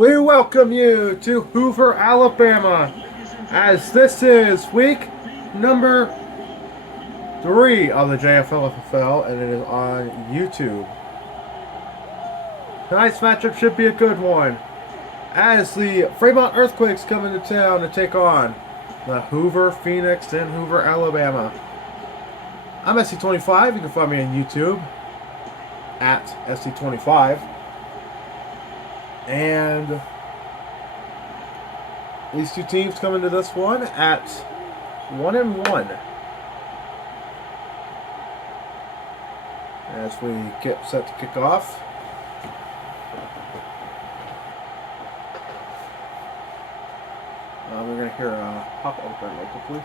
We welcome you to Hoover, Alabama, as this is week number 3 of the JFL and it is on YouTube. Tonight's matchup should be a good one, as the Fremont Earthquakes come into town to take on the Hoover Phenix in Hoover, Alabama. I'm SC25. You can find me on YouTube at SC25. And these two teams come into this one at 1-1. As we get set to kick off. We're going to hear a pop open real quickly.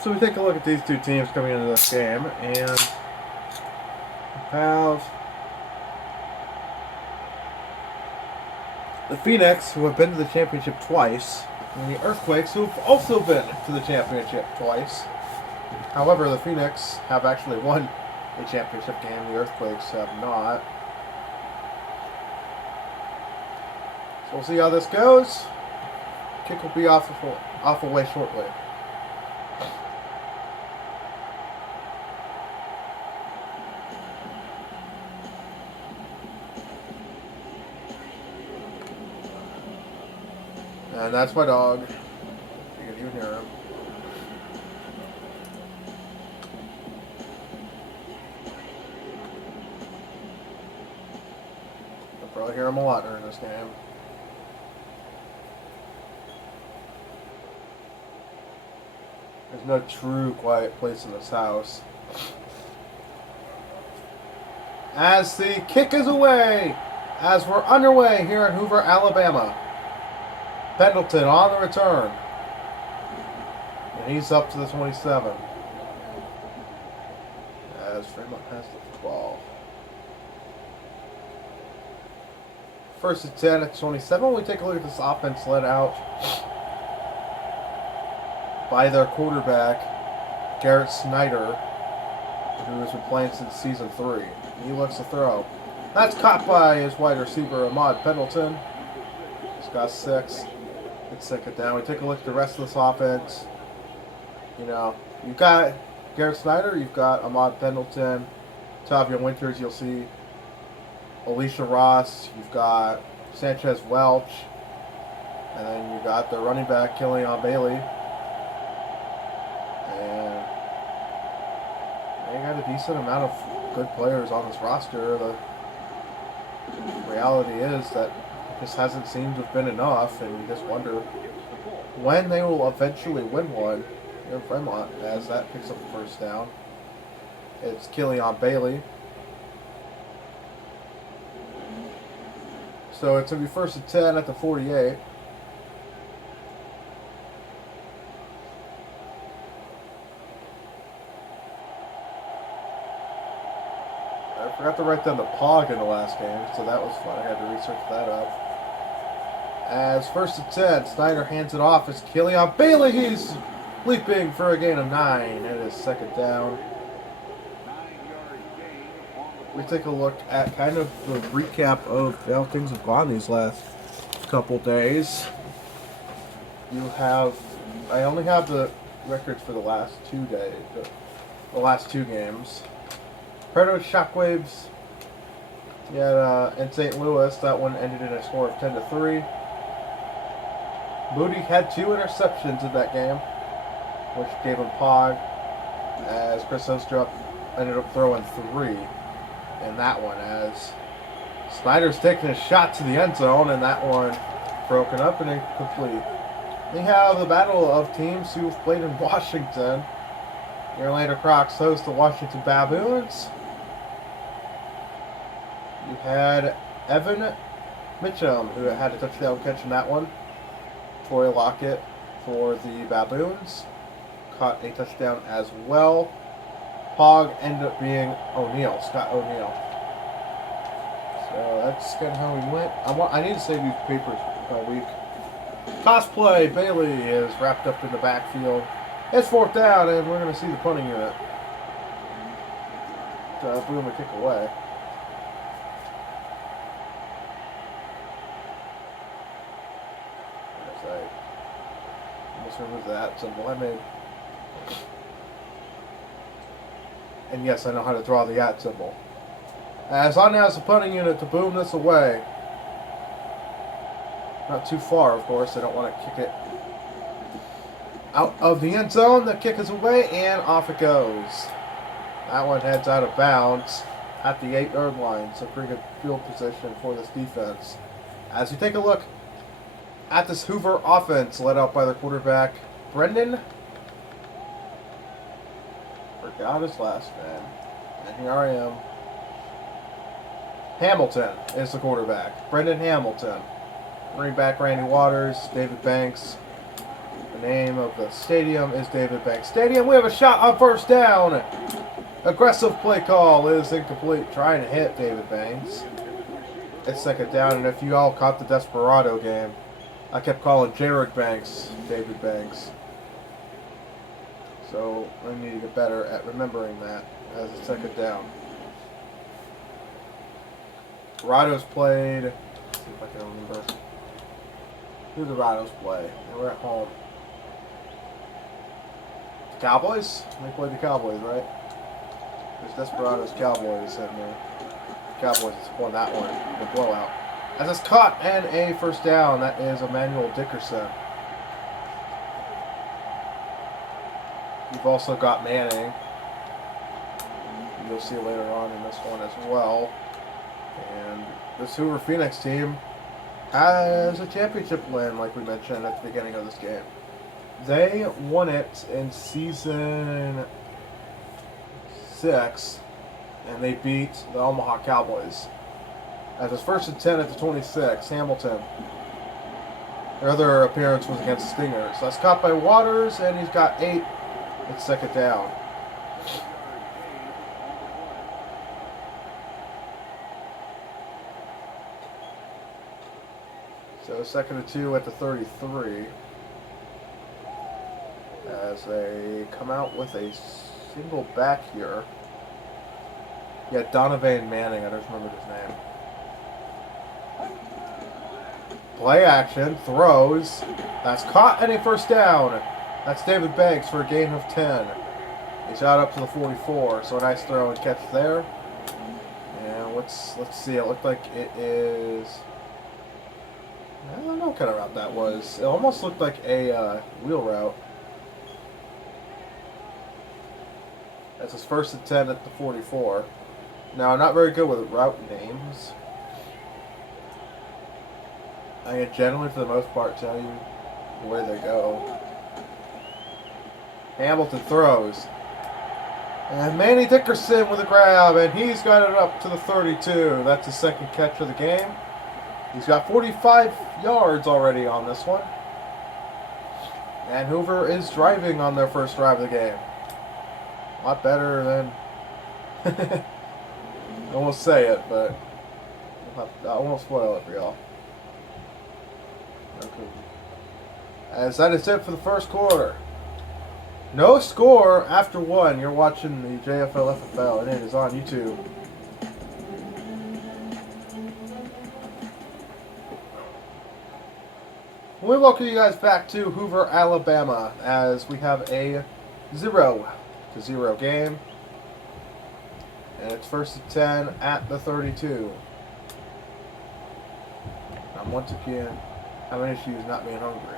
So we take a look at these two teams coming into this game, and have the Phoenix, who have been to the championship twice, and the Earthquakes, who have also been to the championship twice. However, the Phoenix have actually won a championship game, the Earthquakes have not. So we'll see how this goes. Kick will be off away shortly. And that's my dog. You can even hear him. You'll probably hear him a lot during this game. There's no true quiet place in this house. As the kick is away, as we're underway here in Hoover, Alabama. Pendleton on the return. And he's up to the 27. As Fremont has the ball. First and 10 at 27. We take a look at this offense led out by their quarterback, Garrett Snyder, who has been playing since season 3. He looks to throw. That's caught by his wide receiver, Ahmad Pendleton. He's got 6. Let's take it down. We take a look at the rest of this offense. You know, you've got Garrett Snyder, you've got Ahmad Pendleton, Tavion Winters, you'll see Alicia Ross, you've got Sanchez Welch, and then you got the running back, Killian Bailey. And they got a decent amount of good players on this roster. The reality is that this hasn't seemed to have been enough, and you just wonder when they will eventually win one in Fremont, as that picks up the first down. It's Killian Bailey. So it's going to be first and 10 at the 48. I forgot to write down the POG in the last game, so that was fun. I had to research that up. As first and 10, Snyder hands it off. It's Killian Bailey. He's leaping for a gain of 9. It is second down. We take a look at kind of the recap of how things have gone these last couple days. I only have the records for the last 2 days, the last 2 games. Predators Shockwaves, in St. Louis, that one ended in a score of 10-3. Moody had 2 interceptions in that game, which gave him POG, as Chris Ostrup ended up throwing 3 in that one, as Snyder's taking a shot to the end zone, and that one broken up and incomplete. We have the battle of teams who've played in Washington. The Orlando Crocs host the Washington Baboons. You had Evan Mitchum, who had a touchdown catch in that one. Troy Lockett for the Baboons caught a touchdown as well. Pog ended up being Scott O'Neal. So that's kind of how we went. I need to save these papers all week. Cosplay Bailey is wrapped up in the backfield. It's fourth down, and we're going to see the punting unit. Boom, a kick away. So almost remove that symbol I made. And yes, I know how to draw the @ symbol. As on has the punting unit to boom this away. Not too far, of course. I don't want to kick it out of the end zone. The kick is away, and off it goes. That one heads out of bounds at the 8-yard line. So pretty good field position for this defense. As you take a look at this Hoover offense, led out by their quarterback, Brendan. Forgot his last name. And here I am. Hamilton is the quarterback. Brendan Hamilton. Running back Randy Waters, David Banks. The name of the stadium is David Banks Stadium. We have a shot on first down. Aggressive play call is incomplete. Trying to hit David Banks. It's second down, and if you all caught the Desperado game, I kept calling Jared Banks David Banks. So I need to get better at remembering that as a second down. Rados played. Let's see if I can remember who the Rados play. They were at home. The Cowboys? They played the Cowboys, right? There's Desperados Cowboys, and the Cowboys won that one in the blowout. As it's caught and a first down, that is Emmanuel Dickerson. You've also got Manning. You'll see later on in this one as well. And this Hoover Phenix team has a championship win, like we mentioned at the beginning of this game. They won it in season 6, and they beat the Omaha Cowboys. As his first and 10 at the 26, Hamilton. Their other appearance was against Stingers. That's caught by Waters, and he's got 8. It's second down. So second and 2 at the 33. As they come out with a single back here. Yeah, Donovan Manning, I just remembered his name. Play action, throws. That's caught and a first down. That's David Banks for a gain of 10. He shot up to the 44, so a nice throw and catch there. And let's see, it looked like it is... I don't know what kind of route that was. It almost looked like a wheel route. That's his first and 10 at the 44. Now, I'm not very good with route names. I can generally, for the most part, tell you where they go. Hamilton throws. And Manny Dickerson with a grab, and he's got it up to the 32. That's his second catch of the game. He's got 45 yards already on this one. And Hoover is driving on their first drive of the game. A lot better than... I won't say it, but I won't spoil it for y'all. Okay. As that is it for the first quarter. No score after 1. You're watching the JFL FFL, and it is on YouTube. We welcome you guys back to Hoover, Alabama, as we have a 0-0 game. And it's first and 10 at the 32. And once again, having issues not being hungry.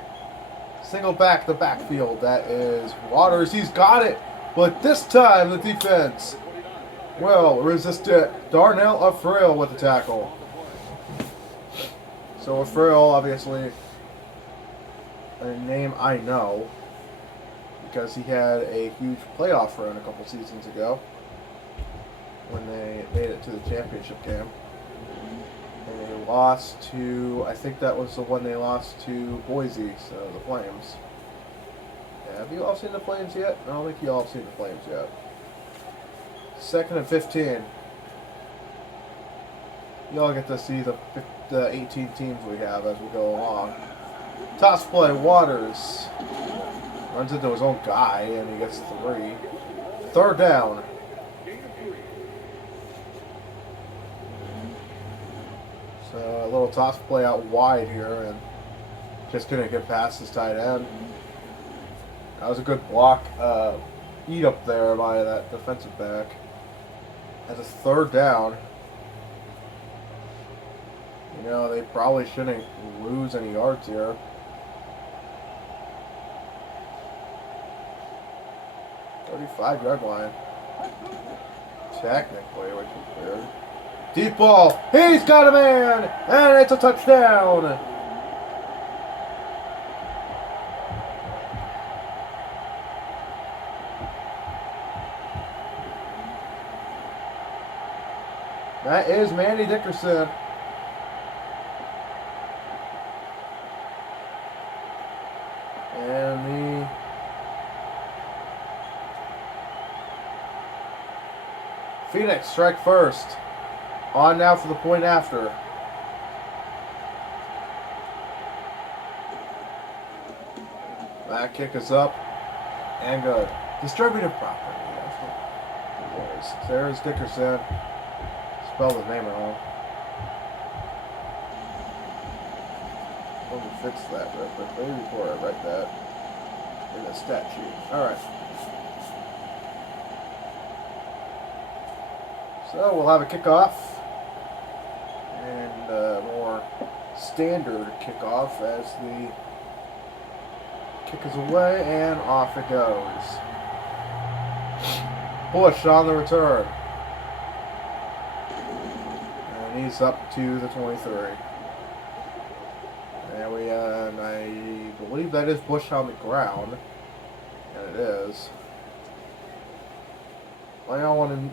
Single back the backfield. That is Waters. He's got it. But this time the defense will resist it. Darnell Afrill with the tackle. So Afrill, obviously, a name I know because he had a huge playoff run a couple seasons ago when they made it to the championship game. And they lost to, I think that was the one they lost to Boise, so the Flames. Yeah, have you all seen the Flames yet? I don't think you all have seen the Flames yet. Second and 15. You all get to see the 18 teams we have as we go along. Toss play, Waters. Runs into his own guy, and he gets 3. Third down. So a little toss play out wide here, and Just couldn't get past his tight end. That was a good block eat up there by that defensive back. As a third down. You know, they probably shouldn't lose any yards here. Five-yard line. Technically, which is weird. Deep ball. He's got a man! And it's a touchdown! That is Manny Dickerson. And the Phenix strike first. On now for the point after. That kick is up and good. Distributive property. There's Dickerson. Spelled his name wrong. Let me fix that real quickly before I write that in the stat sheet. Alright. So we'll have a kickoff. And a more standard kickoff as the kick is away and off it goes. Bush on the return. And he's up to the 23. And I believe that is Bush on the ground. And it is. I don't want to.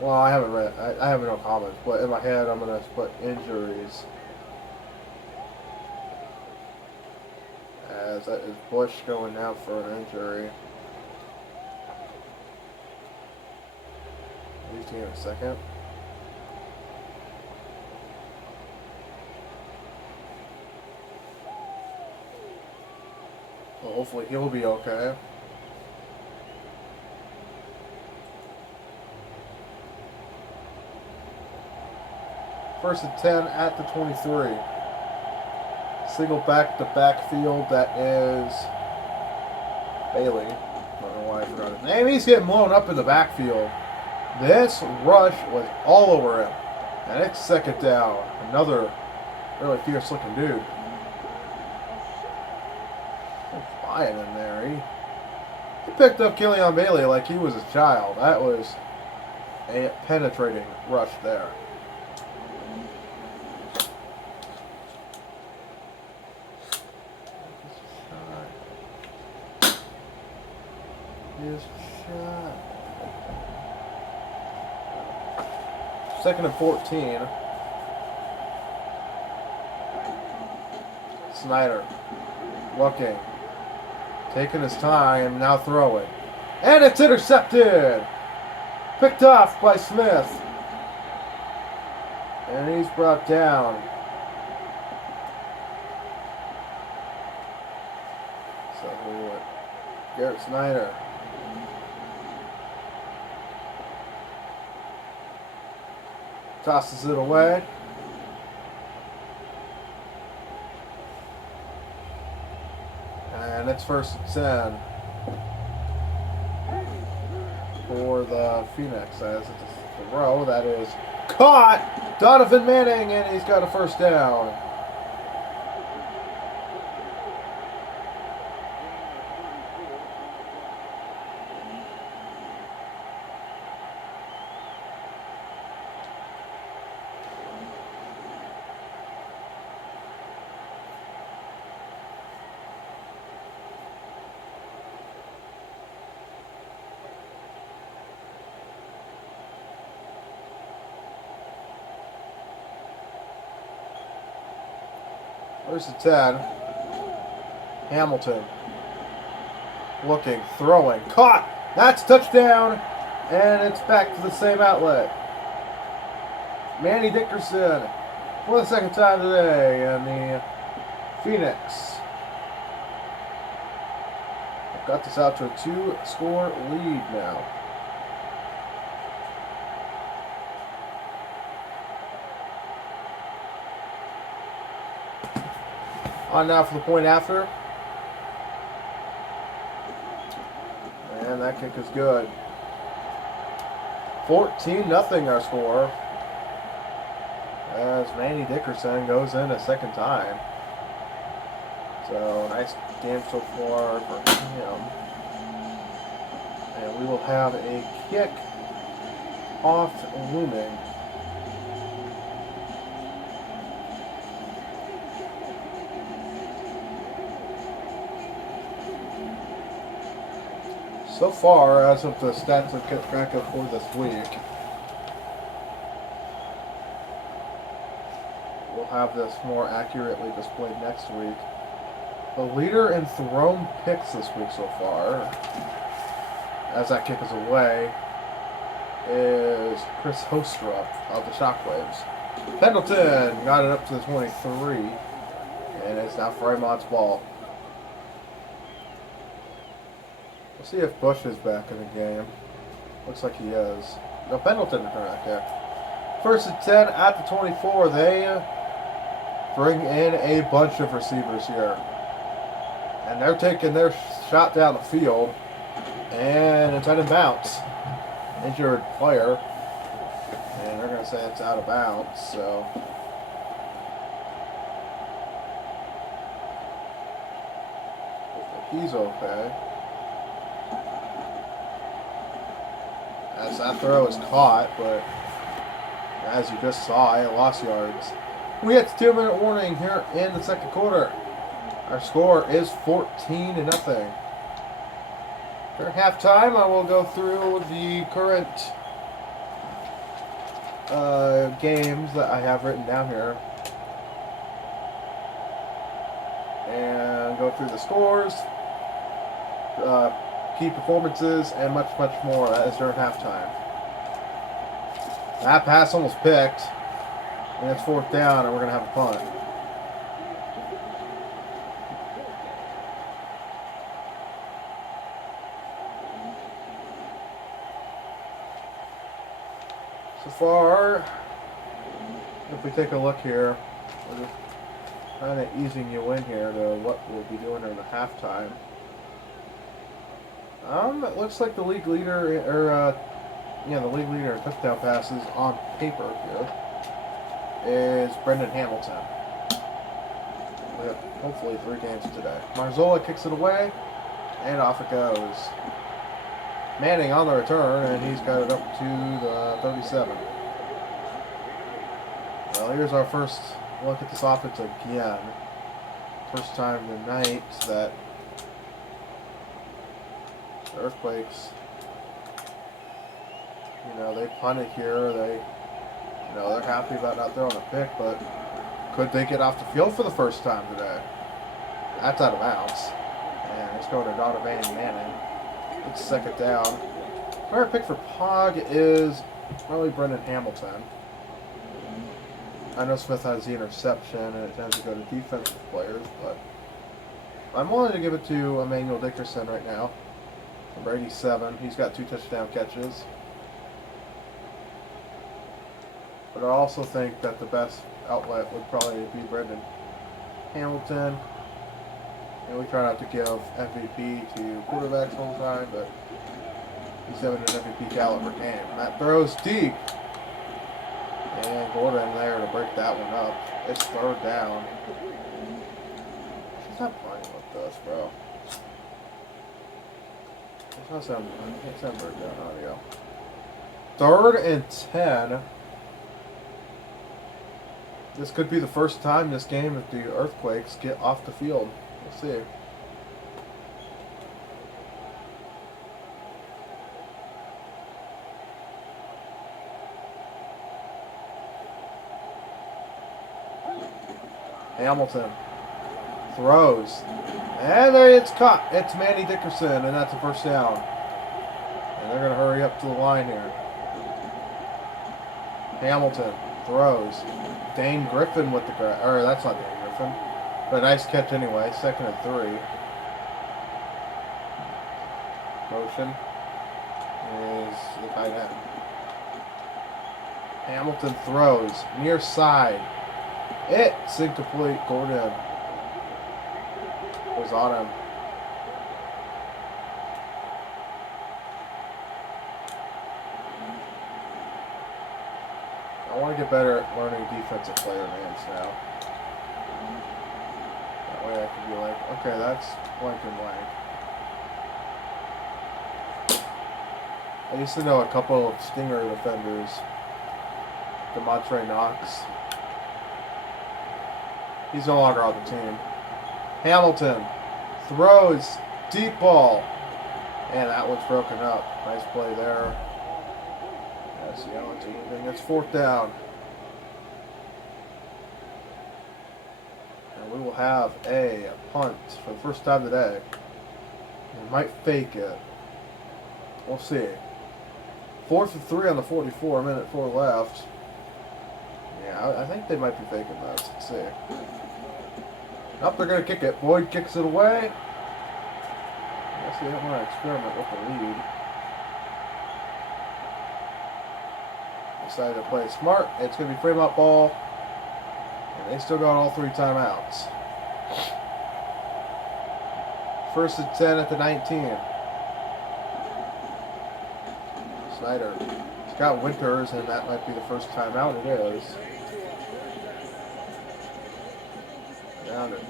Well, I haven't read. I have no comments, but in my head, I'm gonna put injuries. As that is Bush going out for an injury. At least in a second. Well, hopefully he'll be okay. First and 10 at the 23. Single back to backfield, that is Bailey. I don't know why I forgot his name. He's getting blown up in the backfield. This rush was all over him. And it's second down. Another really fierce looking dude. Flying in there. He picked up Killian Bailey like he was a child. That was a penetrating rush there. Shot. Second and 14. Snyder looking, taking his time, now throwing, and it's intercepted. Picked off by Smith, and he's brought down. So we went Garrett Snyder. Tosses it away. And it's first and 10 for the Phoenix. As it's a throw that is caught. Donovan Manning, and he's got a first down. First and 10. Hamilton. Looking, throwing, caught. That's touchdown. And it's back to the same outlet. Manny Dickerson for the second time today. And the Phoenix got this out to a 2-score lead now. On now for the point after. And that kick is good. 14-0 our score. As Manny Dickerson goes in a second time. So, nice game so far for him. And we will have a kick off looming. So far, as of the stats I've kept track of for this week, we'll have this more accurately displayed next week. The leader in thrown picks this week so far, as that kick is away, is Chris Hostrup of the Shockwaves. Pendleton got it up to the 23, and it's now Fremont's ball. We'll see if Bush is back in the game. Looks like he is. No, Pendleton returned that kick. First and 10 at the 24. They bring in a bunch of receivers here. And they're taking their shot down the field. And it's out of bounds. Injured player. And they're going to say it's out of bounds. So he's okay. As that throw is caught, but as you just saw, it lost yards. We had a 2-minute warning here in the second quarter. Our score is 14-0. During halftime, I will go through the current games that I have written down here. And go through the scores, key performances, and much, much more as during halftime. That pass almost picked, and it's fourth down, and we're going to have a punt. So far, if we take a look here, we're just kind of easing you in here to what we'll be doing in the halftime. It looks like the league leader, the league leader in touchdown passes on paper here is Brendan Hamilton. We have hopefully 3 games today. Marzola kicks it away, and off it goes. Manning on the return, and he's got it up to the 37. Well, here's our first look at this offense again. First time tonight that the Earthquakes, they punted here. They're happy about not throwing a pick, but could they get off the field for the first time today? That's out of bounds. And it's going to Donovan Manning. It's second down. Our pick for Pog is probably Brendan Hamilton. I know Smith has the interception, and it tends to go to defensive players, but I'm willing to give it to Emmanuel Dickerson right now. Number 87. He's got 2 touchdown catches. But I also think that the best outlet would probably be Brendan Hamilton. And we try not to give MVP to quarterbacks all the time, but he's having an MVP caliber game. That throws deep. And Gordon there to break that one up. It's third down. She's not playing with us, bro. It's not sound, I can't sound third down audio. 3rd and 10. This could be the first time this game if the Earthquakes get off the field. We'll see. Hamilton throws. And there it's caught. It's Manny Dickerson, and that's a first down. And they're going to hurry up to the line here. Hamilton throws. Dane Griffin with the grab. Or that's not Dane Griffin. But a nice catch anyway. 2nd and 3. Motion is the tight end. Hamilton throws. Near side. It's incomplete. Gordon Was on him. I want to get better at learning defensive player names now. That way I can be like, okay, that's blank and blank. I used to know a couple of Stinger defenders. DeMontre Knox. He's no longer on the team. Hamilton throws deep ball. And that one's broken up. Nice play there. That's the Allen's moving. It's 4th down. And we will have a punt for the first time today. We might fake it. We'll see. 4th and 3 on the 44, minute 4 left. Yeah, I think they might be faking this. Let's see. Nope, they're going to kick it. Boyd kicks it away. I guess they don't want to experiment with the lead. Decided to play smart. It's going to be frame up ball. And they still got all 3 timeouts. 1st and 10 at the 19. Snyder. He's got Winters, and that might be the first timeout. It is. Down to 2.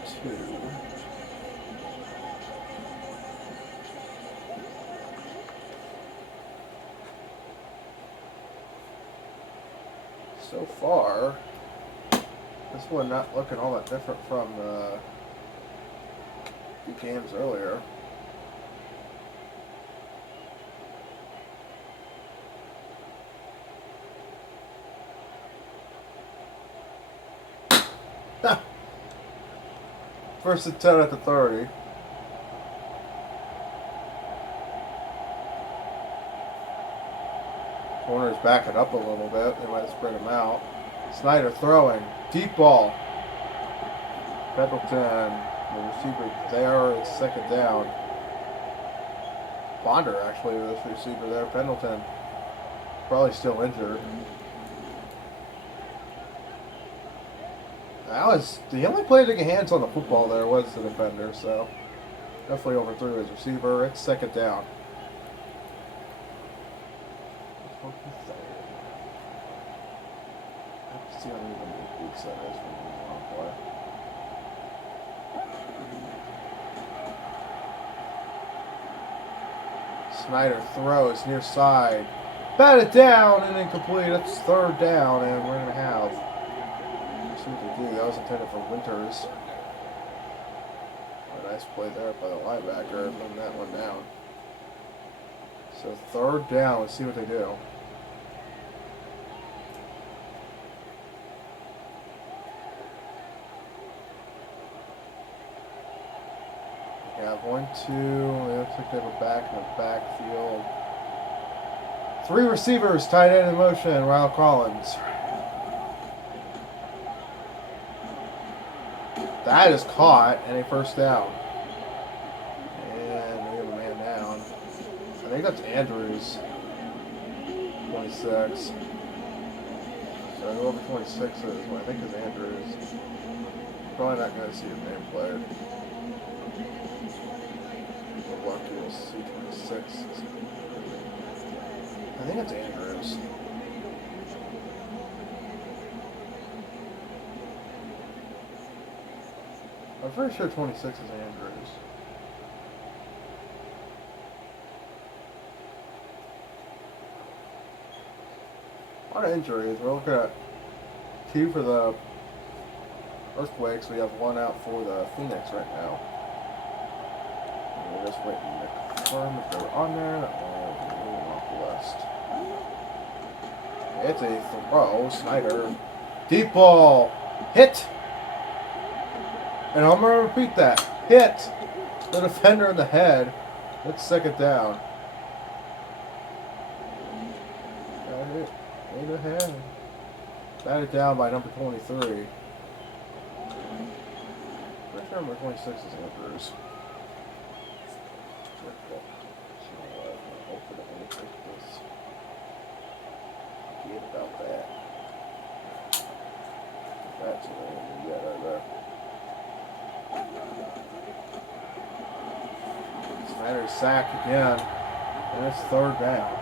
So far, this one not looking all that different from the games earlier. First and 10 at the 30. Corner's backing up a little bit. They might have spread him out. Snyder throwing. Deep ball. Pendleton, the receiver there. It's 2nd down. Ponder actually was the receiver there. Pendleton probably still injured. That was the only player to get hands on the football there was the defender, so definitely overthrew his receiver. It's 2nd down. Let's see how many boots that is from the long play. Snyder throws near side. Batted down and incomplete. It's 3rd down, and we're going to have. That was intended for Winters. A nice play there by the linebacker, putting that one down. So 3rd down. Let's see what they do. We have 1, 2. It looks like they have a back in the backfield. 3 receivers, tight end in motion. Ryle Collins. That is caught, and a 1st down. And we have a man down. I think that's Andrews. 26. So whoever 26 is, what I think is Andrews. Probably not going to see his name played. We're lucky we'll see 26. I think it's Andrews. I'm pretty sure 26 is Andrews. A lot of injuries. We're looking at 2 for the Earthquakes. We have 1 out for the Phenix right now. And we're just waiting to confirm if they're on there. That one will be off the list. It's a throw. Snyder. Deep ball. Hit. And I'm going to repeat that. Hit the defender in the head. It's 2nd down. Got it in the head. Batted down by number 23. Pretty sure number 26 is Andrews. Forget about that. That's what I get right there. Snyder's sacked again. And it's third down.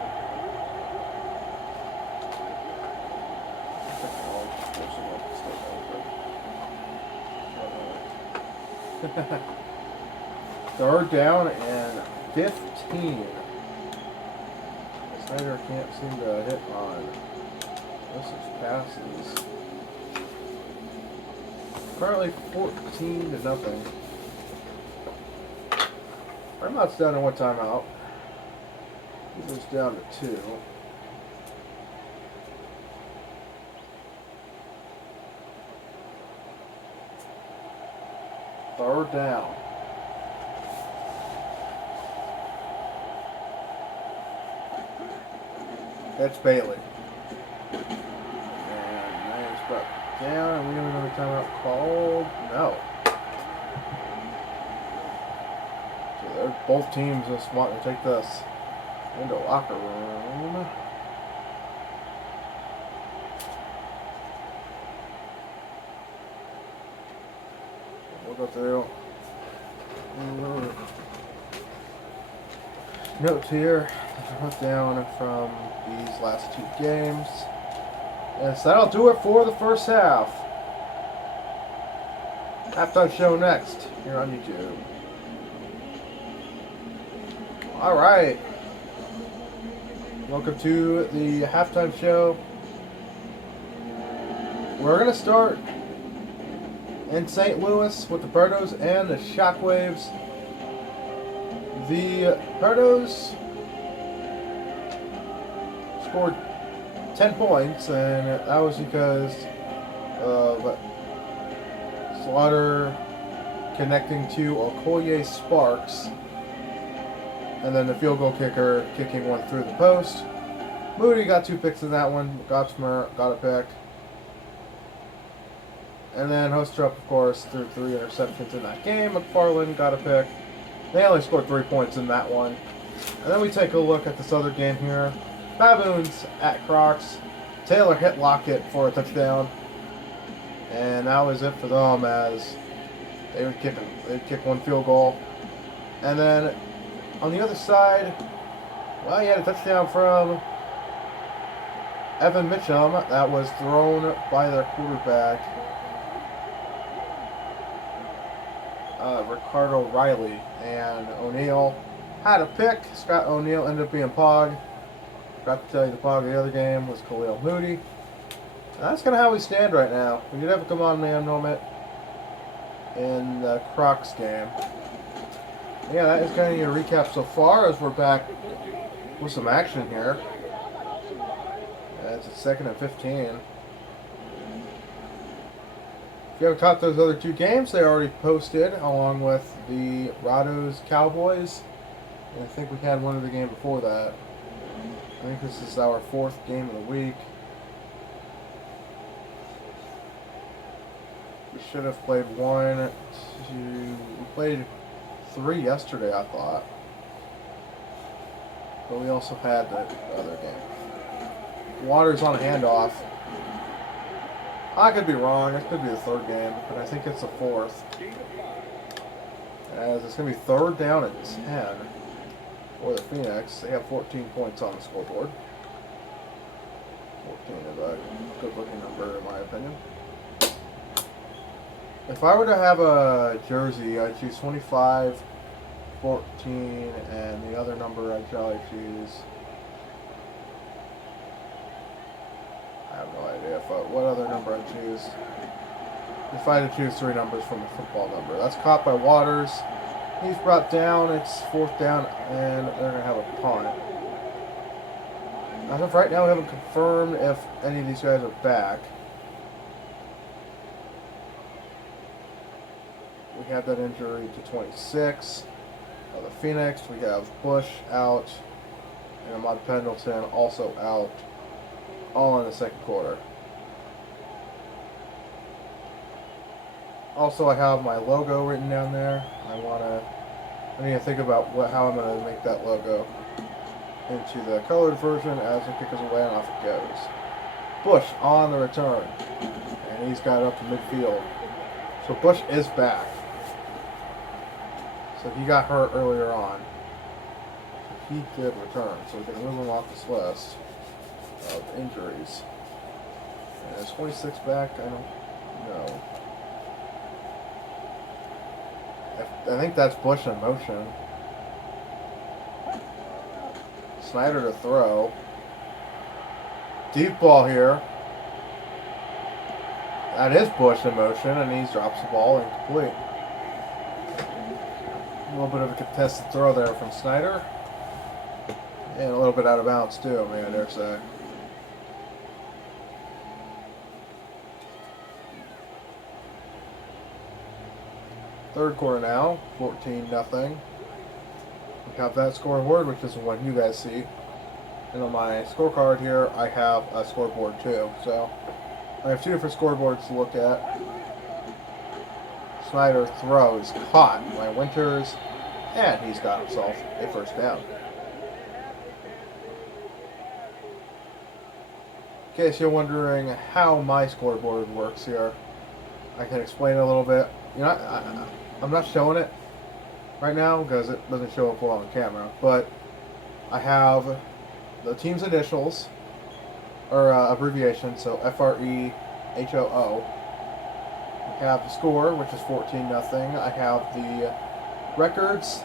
Third down and 15. Snyder can't seem to hit on this is passes. Currently 14-0. Fremant's down to one timeout. He goes down to 2. Third down. That's Bailey. And Ryan's brought down, and we have another timeout called. No. So they're both teams just wanting to take this into locker room. We'll go through notes here. I wrote down from these last 2 games. And so that'll do it for the first half. Halftime show next here on YouTube. Alright. Welcome to the halftime show. We're going to start in St. Louis with the Birdos and the Shockwaves. The Birdos scored 10 points, and that was because of Slaughter connecting to Okoye Sparks, and then the field goal kicker kicking one through the post. Moody got 2 picks in that one. Gottsmer got a pick. And then Hostrup, of course, threw 3 interceptions in that game. McFarland got a pick. They only scored 3 points in that one. And then we take a look at this other game here. Baboons at Crocs. Taylor hit Lockett for a touchdown. And that was it for them, as they'd kick 1 field goal. And then on the other side, well, he had a touchdown from Evan Mitchum that was thrown by their quarterback, Ricardo Riley. And O'Neal had a pick. Scott O'Neal ended up being Pog. Forgot to tell you the Pog of the other game was Khalil Moody. And that's kind of how we stand right now. We did have a come on man moment in the Crocs game. Yeah, that is kind of your recap so far, as we're back with some action here. It's a 2nd and 15. If you haven't caught those other 2 games, they already posted, along with the Rados Cowboys. And I think we had one other game before that. I think this is our 4th game of the week. We should have played 1, 2. We played 3 yesterday, I thought. But we also had the other game. Waters on a handoff. I could be wrong. It could be the 3rd game, but I think it's the 4th. As it's going to be 3rd down and 10 for the Phenix. They have 14 points on the scoreboard. 14 is a good-looking number, in my opinion. If I were to have a jersey, I'd choose 25, 14, and the other number I'd probably choose. I have no idea what other number I'd choose. If I had to choose 3 numbers from the football number. That's caught by Waters. He's brought down. It's 4th down, and they're going to have a punt. As of right now, we haven't confirmed if any of these guys are back. We have that injury to 26. The Phoenix, we have Bush out, and Ahmad Pendleton also out, all in the 2nd quarter. Also, I have my logo written down there. I need to think about how I'm going to make that logo into the colored version as the kick is away and off it goes. Bush on the return, and he's got up to midfield. So Bush is back. So he got hurt earlier on. he did return, so we're going to move him off this list of injuries. And is 26 back? I don't know. I think that's Bush in motion. Snyder to throw. Deep ball here. That is Bush in motion, and he drops the ball incomplete. A little bit of a contested throw there from Snyder. And a little bit out of bounds, too, man, dare say. Third quarter now, 14-0. We have that scoreboard, which is the one you guys see. And on my scorecard here, I have a scoreboard too. So I have two different scoreboards to look at. Snyder throws caught by Winters, and he's got himself a first down. In case you're wondering how my scoreboard works here, I can explain it a little bit. You know, I'm not showing it right now because it doesn't show up well on camera, but I have the team's initials, or abbreviation, so FREHOO. I have the score, which is 14-0. I have the records,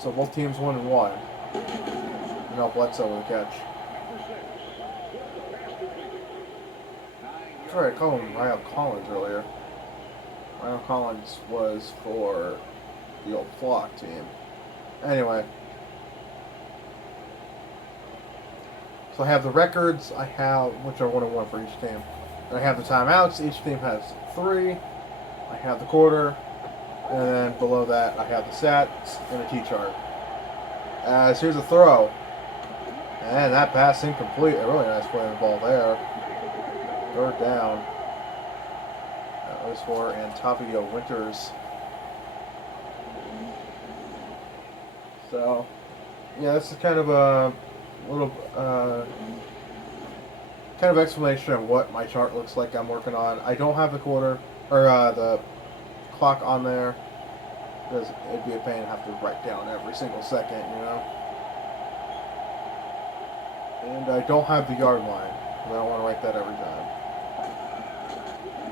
so both teams 1-1. And I'll Bledsoe with the catch. Sorry, I called him Ryan Collins earlier. Ryan Collins was for the old Flock team. Anyway. So I have the records, I have, which are 1-1 for each team. And I have the timeouts, each team has 3. I have the quarter, and then below that I have the stats and a T-chart. As here's a throw. And that pass incomplete. A really nice play of the ball there. Third down. That was for Antavio Winters. So, yeah, this is kind of a little kind of explanation of what my chart looks like I'm working on. I don't have the quarter or the clock on there because it'd be a pain to have to write down every single second, you know. And I don't have the yard line because I don't want to write that every time.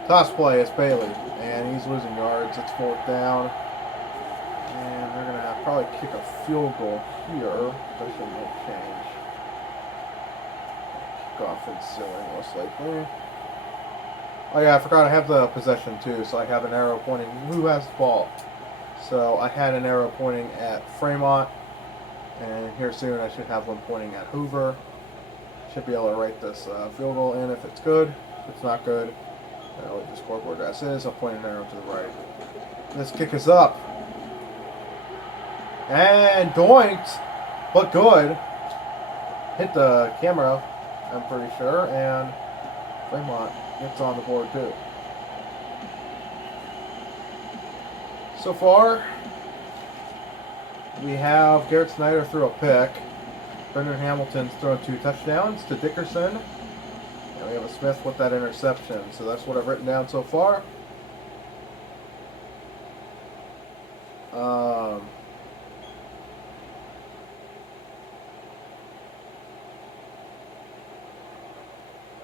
Toss play is Bailey, and he's losing yards. It's 4th down, and they're gonna have probably kick a field goal here. That shouldn't make change. Off and ceiling, most likely. Oh yeah, I forgot I have the possession too, so I have an arrow pointing who has the ball. So I had an arrow pointing at Fremont, and here soon I should have one pointing at Hoover. Should be able to write this field goal in if it's good. If it's not good, I'll leave the scoreboard as is. I'll point an arrow to the right. This kick is up. And doinked, but good. Hit the camera, I'm pretty sure, and Fremont gets on the board too. So far, we have Garrett Snyder threw a pick. Brendan Hamilton's thrown 2 touchdowns to Dickerson. And we have a Smith with that interception. So that's what I've written down so far.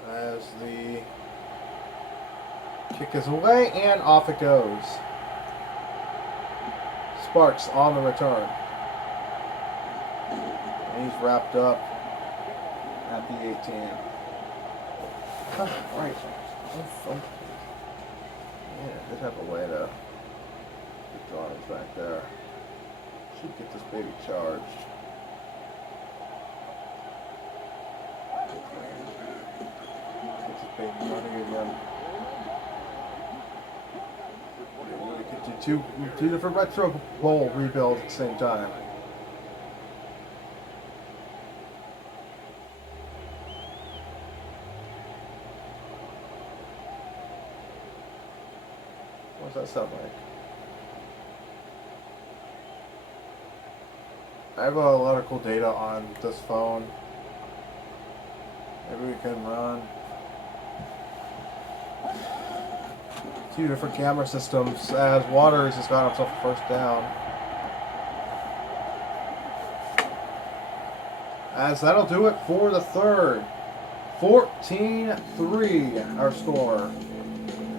As the kick is away, and off it goes. Sparks on the return. And he's wrapped up at the 18. Right. Yeah, did have a way to get drawings back there. Should get this baby charged. Running again. We could do two different retro bowl rebuilds at the same time. What does that sound like? I have a lot of cool data on this phone. Maybe we can run 2 different camera systems as Waters has got himself a first down. As that'll do it for the third. 14-3 our score.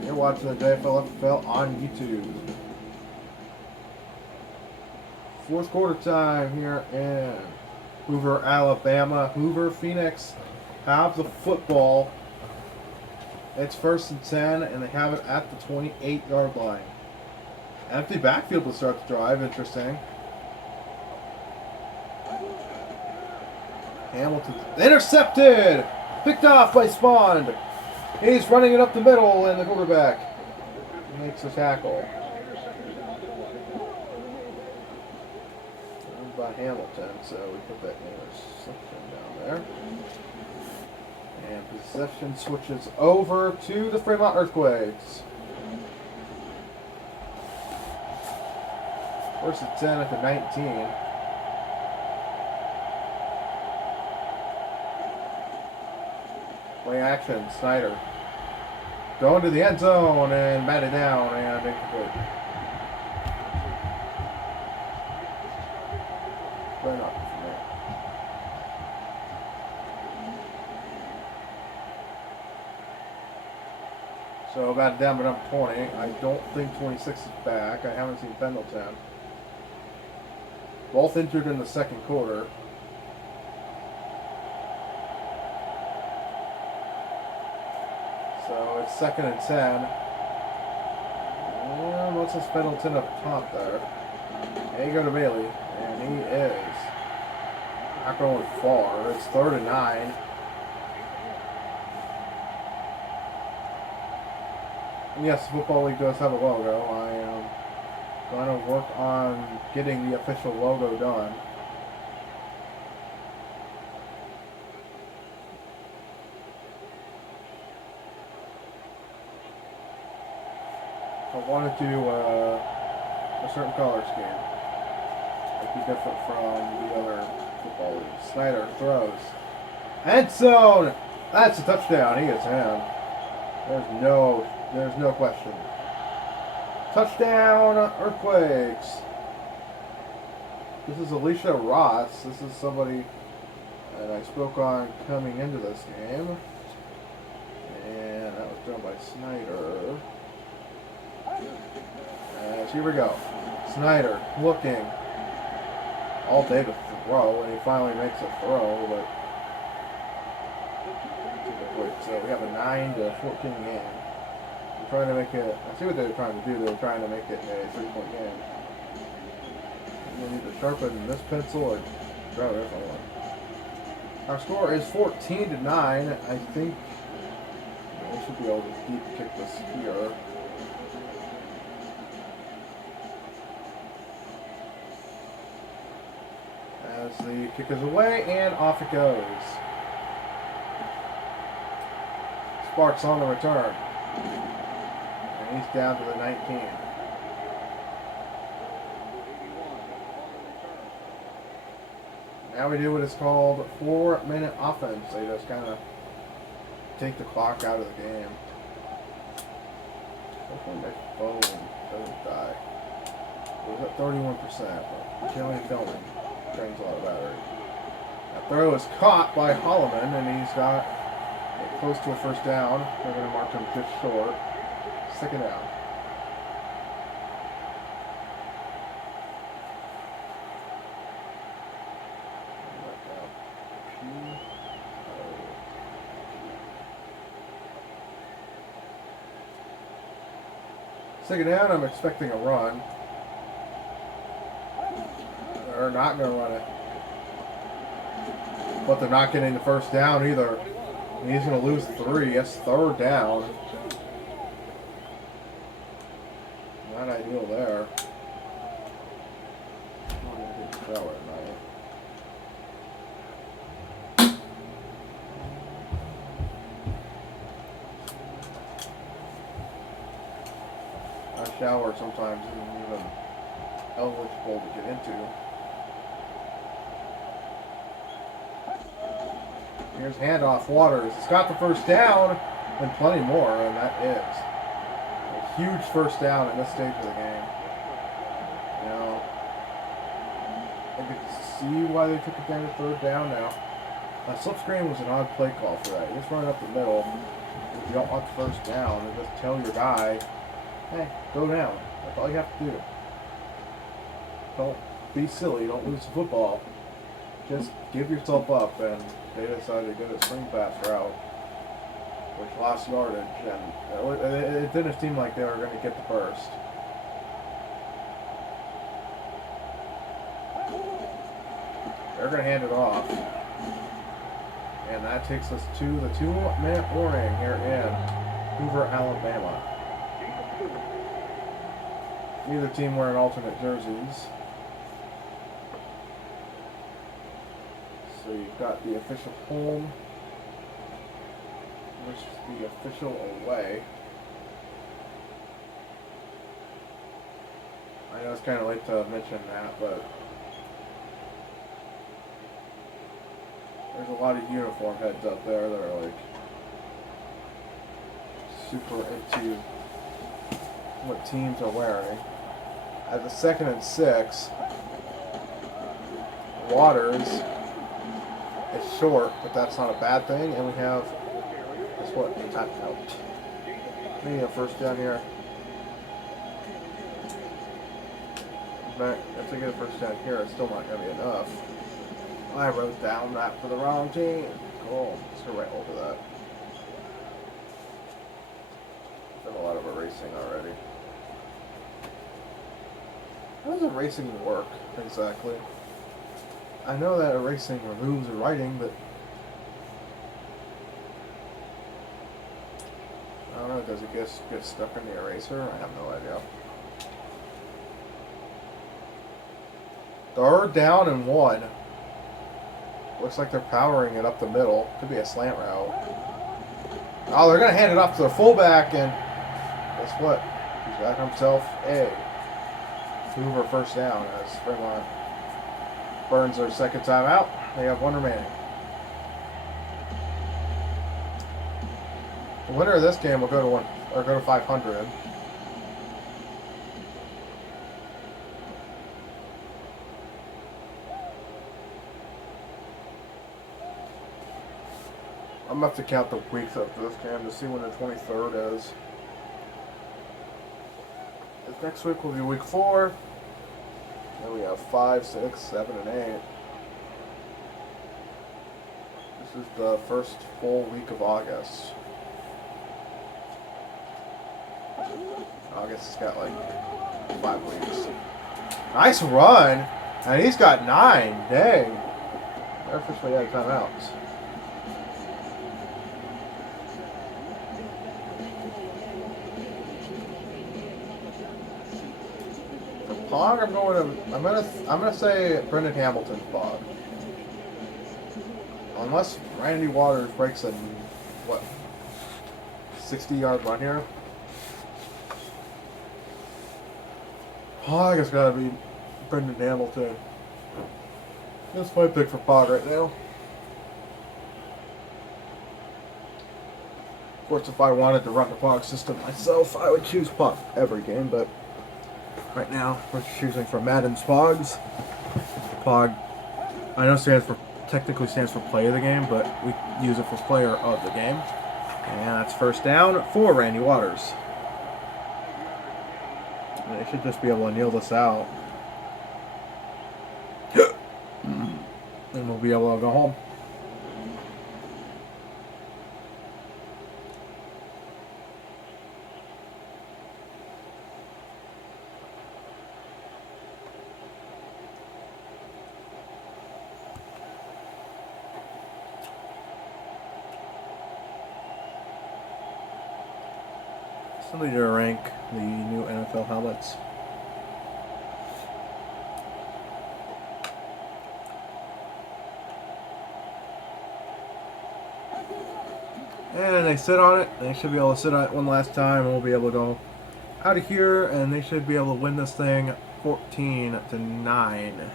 You're watching the JFL FFL on YouTube. Fourth quarter time here in Hoover, Alabama. Hoover, Phenix have the football. It's 1st and 10, and they have it at the 28-yard line. Empty backfield to start the drive. Interesting. Hamilton intercepted! Picked off by Spond. He's running it up the middle, and the quarterback makes a tackle. By Hamilton, so we put that interception down there. And possession switches over to the Fremont Earthquakes. 1st and 10 at the 19. Play action, Snyder. Going to the end zone and batted down and incomplete. Right up from there. So batted down by number 20. I don't think 26 is back. I haven't seen Pendleton. Both injured in the second quarter. So it's 2nd and 10. And what's this Pendleton up top there? There you go to Bailey. And he is not going far. It's 3rd and 9. And yes, the Football League does have a logo. I am going to work on getting the official logo done. I want to do a certain color scheme. It'd be different from the other football leagues. Snyder throws. End zone! That's a touchdown. He gets him. There's no question. Touchdown, Earthquakes. This is Alicia Ross. This is somebody that I spoke on coming into this game. And that was done by Snyder. As here we go. Snyder looking all day to throw, and he finally makes a throw, but so we have a 9-14 game. We're trying to make it. I see what they're trying to do. They're trying to make it a 3-point game. We need to sharpen this pencil or grab it if I want. Our score is 14-9. I think we should be able to deep kick this here. As the kick is away, and off it goes. Sparks on the return. And he's down to the 19. Now we do what is called 4-minute offense. They just kind of take the clock out of the game. Hopefully my phone doesn't die. It was at 31%, but generally filming drains a lot of battery. That throw is caught by Holloman, and he's got close to a first down. They're going to mark him just short. 2nd down. Second down, I'm expecting a run. They're not going to run it. But they're not getting the first down either. And he's going to lose 3. That's 3rd down. Not ideal there. A shower sometimes isn't even eligible to get into. Here's handoff, Waters. It's got the first down and plenty more, and that is a huge first down at this stage of the game. Now, I can see why they took it down to 3rd down now. A slip screen was an odd play call for that. You just run it up the middle. If you don't want the first down, and just tell your guy, hey, go down. That's all you have to do. Don't be silly. Don't lose the football. Just give yourself up. And they decided to go the swing pass route, which lost yardage. And it didn't seem like they were going to get the first. They're going to hand it off. And that takes us to the 2-minute warning here in Hoover, Alabama. Neither team wearing alternate jerseys. So you've got the official home versus the official away. I know it's kind of late to mention that, but there's a lot of uniform heads up there that are like super into what teams are wearing. At the 2nd and 6, Waters is short, but that's not a bad thing. And we have, guess what, a timeout. Maybe a first down here. But if they get a first down here, it's still not going to be enough. I wrote down that for the wrong team. Cool. Let's go right over that. Done a lot of erasing already. How does erasing work exactly? I know that erasing removes the writing, but I don't know. Does it get stuck in the eraser? I have no idea. 3rd down and 1. Looks like they're powering it up the middle. Could be a slant route. Oh, they're going to hand it off to their fullback, and guess what? He's got himself a Hoover first down as Fremont burns their second time out. They have 1 remaining. The winner of this game will go to 500. I'm going to have to count the weeks up to this game to see when the 23rd is. Next week will be week 4. Then we have 5, 6, 7, and 8. This is the first full week of August. August has got like 5 weeks. Nice run! And he's got 9. Dang. They're officially out of timeouts. Pog, I'm gonna say Brendan Hamilton's Pog. Unless Randy Waters breaks a 60-yard run here. Pog has gotta be Brendan Hamilton. That's my pick for Pog right now. Of course, if I wanted to run the Pog system myself, I would choose Pog every game, but right now, we're choosing for Madden's Pogs. Pog, I know technically stands for play of the game, but we use it for player of the game. And that's first down for Randy Waters. And they should just be able to kneel this out. And we'll be able to go home. Somebody to rank the new NFL helmets. And they sit on it. They should be able to sit on it one last time, and we'll be able to go out of here, and they should be able to win this thing 14-9.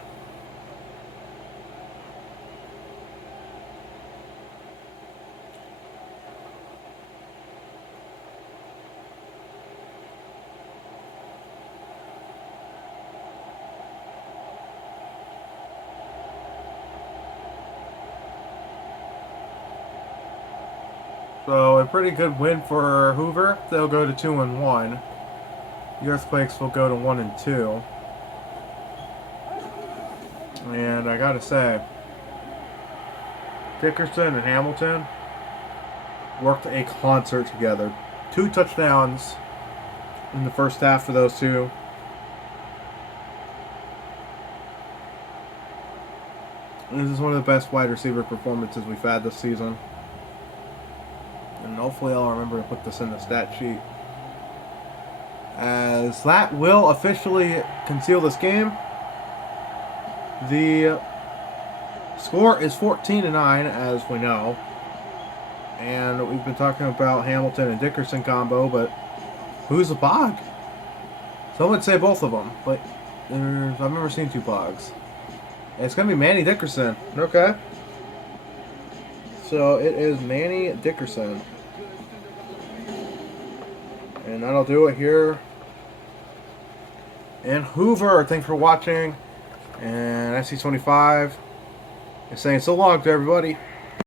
So a pretty good win for Hoover. They'll go to 2-1. The Earthquakes will go to 1-2. And I gotta say, Dickerson and Hamilton worked a concert together. 2 touchdowns in the first half for those two. This is one of the best wide receiver performances we've had this season. And hopefully I'll remember to put this in the stat sheet. As that will officially conceal this game. The score is 14-9, as we know. And we've been talking about Hamilton and Dickerson combo, but who's the Pog? Some would say both of them, but I've never seen 2 Pogs. It's going to be Manny Dickerson. Okay. So it is Manny Dickerson. And that'll do it here in Hoover. Thanks for watching. And SC25 is saying so long to everybody.